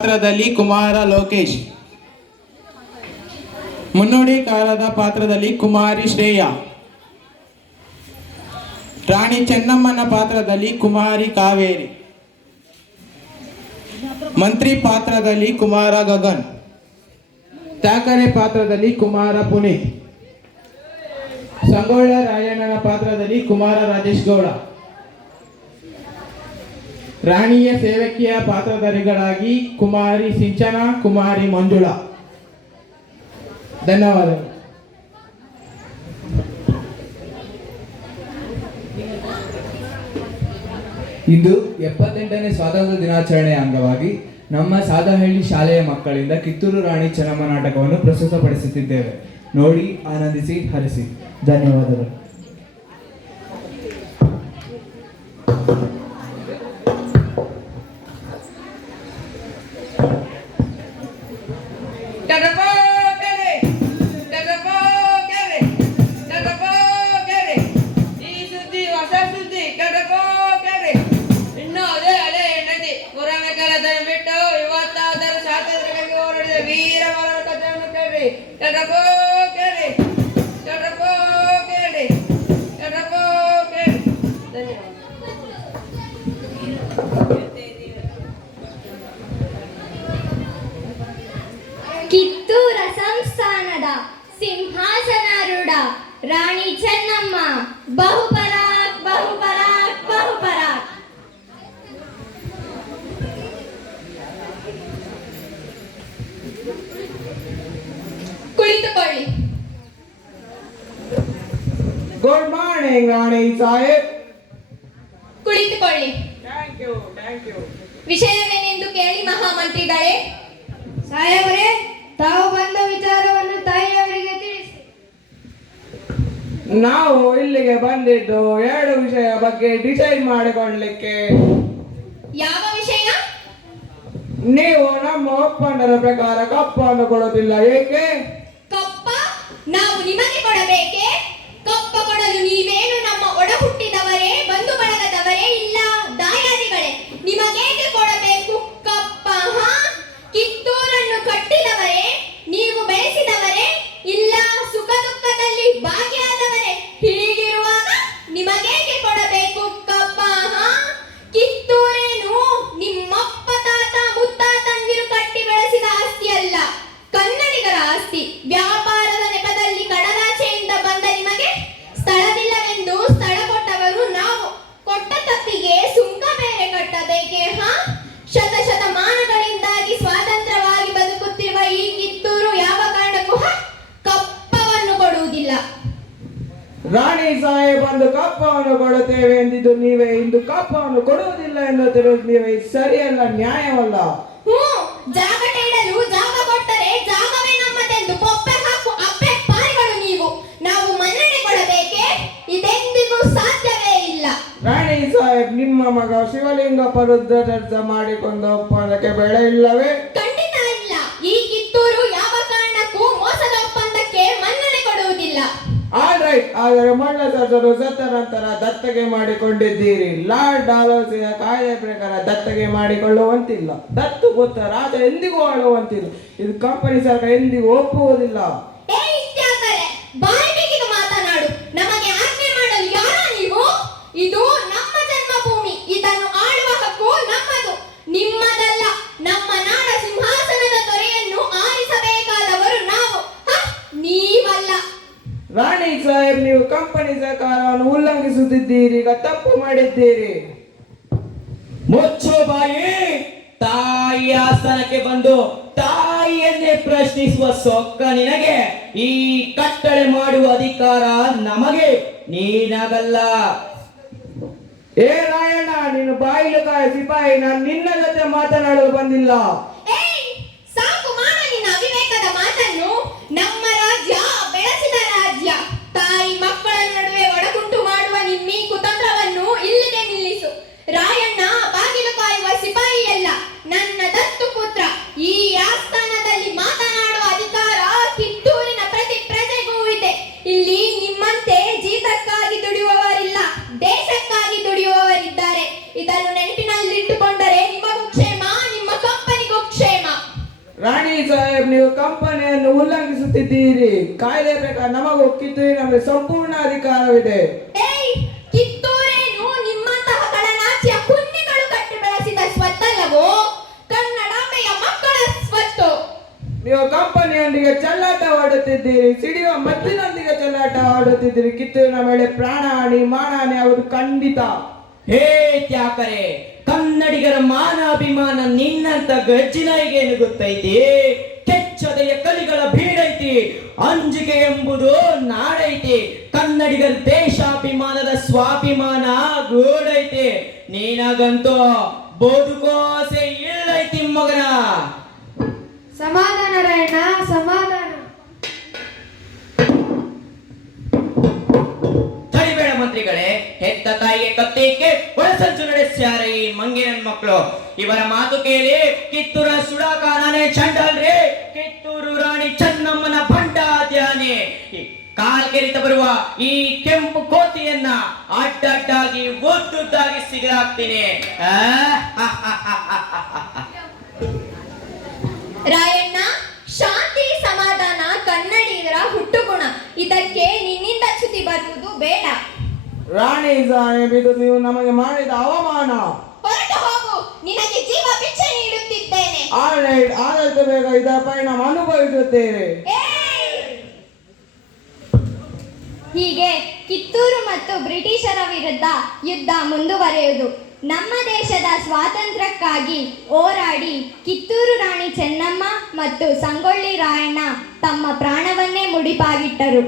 ಪಾತ್ರದಲ್ಲಿ ಕುಮಾರ ಲೋಕೇಶ್, ಮುನ್ನುಡಿಕಾರದ ಪಾತ್ರದಲ್ಲಿ ಕುಮಾರಿ ಶ್ರೇಯಾ, ರಾಣಿ ಚೆನ್ನಮ್ಮನ ಪಾತ್ರದಲ್ಲಿ ಕುಮಾರಿ ಕಾವೇರಿ, ಮಂತ್ರಿ ಪಾತ್ರದಲ್ಲಿ ಕುಮಾರ ಗಗನ್, ತ್ಯಾಕರೆ ಪಾತ್ರದಲ್ಲಿ ಕುಮಾರ ಪುನೀತ್, ಸಂಗೊಳ್ಳ ರಾಯಣ್ಣನ ಪಾತ್ರದಲ್ಲಿ ಕುಮಾರ ರಾಜೇಶ್ ಗೌಡ, ರಾಣಿಯ ಸೇವಕಿಯ ಪಾತ್ರಧಾರಿಗಳಾಗಿ ಕುಮಾರಿ ಸಿಂಚನಾ, ಕುಮಾರಿ ಮಂಜುಳಾ. ಧನ್ಯವಾದಗಳು. ಇಂದು 78ನೇ ಸ್ವಾತಂತ್ರ್ಯ ದಿನಾಚರಣೆಯ ಅಂಗವಾಗಿ ನಮ್ಮ ಸಾದಹಳ್ಳಿ ಶಾಲೆಯ ಮಕ್ಕಳಿಂದ ಕಿತ್ತೂರು ರಾಣಿ ಚೆನ್ನಮ್ಮ ನಾಟಕವನ್ನು ಪ್ರಸ್ತುತಪಡಿಸುತ್ತಿದ್ದೇವೆ. ನೋಡಿ, ಆನಂದಿಸಿ, ಹರಿಸಿ. ಧನ್ಯವಾದಗಳು. ಕಿತ್ತೂರ ಸಂಸ್ಥಾನದ ಸಿಂಹಾಸನಾರೂಢ ರಾಣಿ ಚೆನ್ನಮ್ಮ ಬಹುಪರಾಕ್ ಬಹುಪರಾಕ್ ಬಹುಪರಾಕ್. ಕುಳಿತುಕೊಳ್ಳಿ. Good morning Rani Saheb. ಕುಳಿತುಕೊಳ್ಳಿ. Thank you. ವಿಷಯವೇನೆಂದು ಕೇಳಿ ಮಹಾಮಂತ್ರಿಗಳೇ. ಸಾಹೇಬರೇ, ತಾವು ಬಂದ ವಿಚಾರವನ್ನು ತಾಯಿಯವರಿಗೆ ತಿಳಿಸಿ. ನಾವು ಇಲ್ಲಿಗೆ ಬಂದಿದ್ದು 2 ವಿಷಯ ಬಗ್ಗೆ ಡಿಸೈಡ್ ಮಾಡಿಕೊಳ್ಳಲಿಕ್ಕೆ. ಯಾವ ವಿಷಯ? ನೀವು ನಮ್ಮ ಒಪ್ಪಂದದ ಪ್ರಕಾರ ಕಪ್ಪನ್ನು ಕೊಡುತ್ತಿಲ್ಲ, ಏಕೆ? ಕಪ್ಪ ನಾವು ನಿಮಗೆ ಕೊಡಬೇಕೆ? ಕಪ್ಪ ಕೊಡಲು ನೀವೇನು ನಮ್ಮ ಒಡ ಹುಟ್ಟಿದವರೇ, ಬಂಧು ಬಳಗದವರೇ, ಇಲ್ಲ ದಾಯಾದಿಗಳೇ? ನಿಮಗೇಕೆ ಕೊಡಬೇಕು ಕಪ್ಪ? ಕಿತ್ತೂರನ್ನು ಕಟ್ಟಿದವರೇ, ನೀವು ಬೆಳೆಸಿದವರೇ, ಇಲ್ಲ ಸುಖ ದುಃಖದಲ್ಲಿ ಭಾಗಿಯಾದವರೇ? ಹೀಗಿರುವಾಗ ನಿಮಗೇಕೆ ಕೊಡಬೇಕು ಕಪ್ಪ? ಕಿತ್ತೂರೇನು ನಿಮ್ಮಪ್ಪ ತಾತ ಮುತ್ತಾತಂದಿರು ಕಟ್ಟಿ ಬೆಳೆಸಿದ ಆಸ್ತಿ ಅಲ್ಲ, ಕನ್ನಡಿಗರ ಆಸ್ತಿ. ವ್ಯಾಪಾರದ ನೆಪದಲ್ಲಿ ಕಡಲಾಚೆಯಿಂದ ಬಂದ ನಿಮಗೆ ಸ್ಥಳವಿಲ್ಲವೆಂದು ಸ್ಥಳ ಕೊಟ್ಟವರು ನಾವು. ಕೊಟ್ಟ ತಪ್ಪಿಗೆ ಸುಂಕ ಬೇರೆ ಕಟ್ಟಬೇಕೆ? ಶತಶತಮಾನಗಳಿಂದಾಗಿ ಸ್ವಾತಂತ್ರ್ಯವಾಗಿ ಬದುಕುತ್ತಿರುವ ಈ ಕಿತ್ತೂರು ಯಾವ ಕಾರಣಕ್ಕೂ ಕಪ್ಪವನ್ನು ಕೊಡುವುದಿಲ್ಲ. ರಾಣಿ ಸಾಹೇಬ್ ಒಂದು ಕಪ್ಪವನ್ನು ಕೊಡುತ್ತೇವೆ ಎಂದಿದ್ದು ನೀವೇ, ಇಂದು ಕಪ್ಪವನ್ನು ಕೊಡುವುದಿಲ್ಲ ಎನ್ನುತ್ತಿರುವುದು ನೀವೇ. ಸರಿಯಲ್ಲ, ನ್ಯಾಯವಲ್ಲ. ಜಾಗ ನೀಡಲು ಜಾಗ ಕೊಟ್ಟರೆ ಜಾಗವೇ ನಮ್ಮದೆಂದು ಪೊಪ್ಪೆ ಹಾಕು ಅಪ್ಪೆ ಪಾರಿಗಳು ನೀವು. ನಾವು ಮನ್ನಣೆ ಕೊಡಬೇಕೆ? ಇದೆಂದಿಗೂ ಸಾಧ್ಯವೇ ಇಲ್ಲ. ರಾಣಿ ಸಾಹೇಬ್, ನಿಮ್ಮ ಮಗ ಶಿವಲಿಂಗಪ್ಪ ರುದ್ರಚರ್ಚ ಮಾಡಿಕೊಂಡು ಒಪ್ಪಂದಕ್ಕೆ ಬೆಳೆ ಇಲ್ಲವೇ? ಖಂಡಿತ ಇಲ್ಲ. ಈ ಕಿತ್ತೂರು ಯಾವ ಕಾರಣಕ್ಕೂ ಮೋಸದ ಒಪ್ಪಂದಕ್ಕೆ ಮನ್ನಣೆ ಕೊಡುವುದಿಲ್ಲ. ಆಲ್ ರೈಟ್, ಆದರೆ ಮಳ್ಳ ಸರ್ಜರು ಸತ್ತ ನಂತರ ದತ್ತಗೆ ಮಾಡಿಕೊಂಡಿದ್ದೀರಿ. ಲಾರ್ಡ್ ಆಲೋಚನೆಯ ಕಾಯ್ದೆ ಪ್ರಕಾರ ದತ್ತಗೆ ಮಾಡಿಕೊಳ್ಳುವಂತಿಲ್ಲ. ದತ್ತು ಪುತ್ರ ರಾಜ ಎಂದಿಗೂ ಆಳುವಂತಿಲ್ಲ. ಇದು ಕಂಪನಿ ಸರ್ಕಾರ ಎಂದಿಗೂ ಒಪ್ಪುವುದಿಲ್ಲ. ಬಾಯಿ ಬಿಗಿದು ಮಾತನಾಡು. ನಮಗೆ ಆಜ್ಞೆ ಮಾಡಲು ಯಾರ ನೀವು? ಇದು ನಮ್ಮ ಜನ್ಮಭೂಮಿ. ಇದನ್ನು ಆಳುವ ಹಕ್ಕು ನಮ್ಮದು, ನಿಮ್ಮದಲ್ಲ. ನಮ್ಮ ನಾಡ ಸಿಂಹಾಸನದ ದೊರೆಯನ್ನು ಆರಿಸಬೇಕಾದವರು ನಾವು, ನೀವಲ್ಲ. ರಾಣಿ ಸಾಹೇಬ್, ನೀವು ಕಂಪನಿ ಸರ್ಕಾರವನ್ನು ಉಲ್ಲಂಘಿಸುತ್ತಿದ್ದೀರಿ. ಈಗ ತಪ್ಪು ಮಾಡಿದ್ದೀರಿ. ಮುಚ್ಚು ಬಾಯಿ. ತಾಯಿಯ ಆಸ್ಥಾನಕ್ಕೆ ಬಂದು ತಾಯಿಯನ್ನೇ ಪ್ರಶ್ನಿಸುವ ಸೊಕ್ಕ ನಿನಗೆ. ಈ ಕಟ್ಟಳೆ ಮಾಡುವ ಅಧಿಕಾರ ನಮಗೆ, ನೀನಗಲ್ಲ. ಏ ರಾಯಣ್ಣ, ನೀನು ಬಾಯಿಲುಕಾಯ ಸಿಪಾಯಿ. ನಾನು ನಿನ್ನ ಜೊತೆ ಮಾತನಾಡಲು ಬಂದಿಲ್ಲ. ಸಾಕು ಮಾಡ ನಿನ್ನ ಅವಿವೇಕದ ಮಾತನ್ನು. ನಮ್ಮ ರಾಜ್ಯ ಬೆಳೆಸಿದ ರಾಜ್ಯ. ತಾಯಿ ಮಕ್ಕಳ ನಡುವೆ ಒಡಗುಂಟು ಮಾಡುವ ನಿಮ್ಮಿ ಕುತಂತ್ರವನ್ನು ಇಲ್ಲಿಗೆ ನಿಲ್ಲಿಸು. ರಾಯಣ್ಣ ಬಾಗಿಲು ಕಾಯುವ ಸಿಪಾಯಿಯಲ್ಲ, ನನ್ನ ದತ್ತು ಪುತ್ರ. ಈ ಆಸ್ಥಾನದಲ್ಲಿ ಮಾತನಾಡುವ ಅಧಿಕಾರ ಕಿತ್ತೂರಿನ ಪ್ರತಿ ಪ್ರಜೆಗೂ ಇದೆ. ಇಲ್ಲಿ ನಿಮ್ಮಂತೆ ಜೀತಕ್ಕಾಗಿ ದುಡಿಯುವವರಿಲ್ಲ, ದೇಶಕ್ಕಾಗಿ ದುಡಿಯುವವರಿದ್ದಾರೆ. ಇದನ್ನು ನೆನಪಿನಲ್ಲಿಟ್ಟುಕೊಂಡರೆ ನಿಮಗೂ ಕ್ಷೇಮ, ನಿಮ್ಮ ಕಂಪನಿಗೂ ಕ್ಷೇಮ. ರಾಣಿ ಸಾಹೇಬ್, ನೀವು ಕಂಪನಿಯನ್ನು ಉಲ್ಲಂಘಿಸುತ್ತಿದ್ದೀರಿ. ಕಾಯ್ದೆ ಪ್ರಕಾರ ನಮಗೂ ಕಿತ್ತೂರಿನ ಸಂಪೂರ್ಣ ಅಧಿಕಾರವಿದೆ. ಏಯ್, ಕಿತ್ತೂರೇನು ನಿಮ್ಮಂತಹ ಕಳನಾಚಿಯ ಕುನ್ನಿಗಳು ಕಟ್ಟಿ ಬೆಳೆಸಿದ ಸ್ವತ್ತಲ್ಲವೋ? ಕನ್ನಡಾಂಬೆಯ ಮಕ್ಕಳ ಸ್ವತ್ತು. ನೀವು ಕಂಪನಿಯೊಂದಿಗೆ ಚೆಲ್ಲಾಟ ಆಡುತ್ತಿದ್ದೀರಿ, ಸಿಡಿಯುವ ಮದ್ದಿನೊಂದಿಗೆ ಚೆಲ್ಲಾಟ ಆಡುತ್ತಿದ್ದೀರಿ. ಕಿತ್ತೂರಿನ ಮೇಲೆ ಪ್ರಾಣಹಾನಿ ಮಾನಹಾನಿ ಆಗುವುದು ಖಂಡಿತ. ಹೇ ತ್ಯಾಕರೆ, ಕನ್ನಡಿಗರ ಮಾನಾಭಿಮಾನ ನಿನ್ನಂತ ಗಜ್ಜಿನಾಯಿಗೆ ಗೊತ್ತೈತಿ? ಕೆಚ್ಚದೆಯ ಕಲಿಗಳ ಬೀಡೈತಿ, ಅಂಜಿಕೆ ಎಂಬುದು ನಾಡೈತಿ. ಕನ್ನಡಿಗರ ದೇಶಾಭಿಮಾನದ ಸ್ವಾಭಿಮಾನ ಗೂಡೈತಿ. ನೀನಾಗಂತೂ ಬದುಕೋಸೆ ಇಲ್ಲೈತಿ ಮಗನ. ಸಮಾಧಾನ ರಾಯಣ್ಣ, ಸಮಾಧಾನ. ತಡಿಬೇಡ ಮಂತ್ರಿಗಳೇ, ಹೆತ್ತ ತಾಯಿಗೆ ಕತ್ತೇಕೆ ಒಳಸಂಚು ನಡೆಸ್ಯಾರ ಈ ಮಂಗಿನ ಮಕ್ಕಳು. ಇವರ ಮಾತು ಕೇಳಿ ಕಿತ್ತೂರ ಸುಡಾಕಾನೇ ಚಂಡಲ್ರಿ. ಕಿತ್ತೂರು ರಾಣಿ ಚೆನ್ನಮ್ಮನ ಭಂಡಾದ್ಯಾನೆ ಕಾಲ್ಗೆರಿತ ಬರುವ ಈ ಕೆಂಪು ಕೋತಿಯನ್ನ ಅಡ್ಡಡ್ಡಾಗಿ ಒದ್ದುದ್ದಾಗಿ ಸಿಗಲಾಗ್ತೀನಿ. ರಾಯಣ್ಣ, ಶಾಂತಿ ಸಮಾಧಾನ ಕನ್ನಡಿಗರ ಹುಟ್ಟುಗುಣ. ಇದಕ್ಕೆ ನಿನ್ನಿಂದ ಚ್ಯುತಿ ಬರುವುದು ಬೇಡ. ರಾಣಿ ಸಾಹೇಬ್, ಇದು ನೀವು ನಮಗೆ ಮಾಡಿದ ಅವಮಾನ. ಹೊರಟು ಹೋಗು, ನಿನಗೆ ಜೀವ ಭಿಕ್ಷೆ ನೀಡುತ್ತಿದ್ದೇನೆ. ಆಲ್ರೈಟ್, ಆದಷ್ಟು ಬೇಗ ಇದರ ಪರಿಣಾಮ ಅನುಭವಿಸುತ್ತೇವೆ. ಹೀಗೆ ಕಿತ್ತೂರು ಮತ್ತು ಬ್ರಿಟಿಷರ ವಿರುದ್ಧ ಯುದ್ಧ ಮುಂದುವರೆಯುವುದು. ನಮ್ಮ ದೇಶದ ಸ್ವಾತಂತ್ರ್ಯಕ್ಕಾಗಿ ಹೋರಾಡಿ ಕಿತ್ತೂರು ರಾಣಿ ಚೆನ್ನಮ್ಮ ಮತ್ತು ಸಂಗೊಳ್ಳಿ ರಾಯಣ್ಣ ತಮ್ಮ ಪ್ರಾಣವನ್ನೇ ಮುಡಿಪಾಗಿಟ್ಟರು.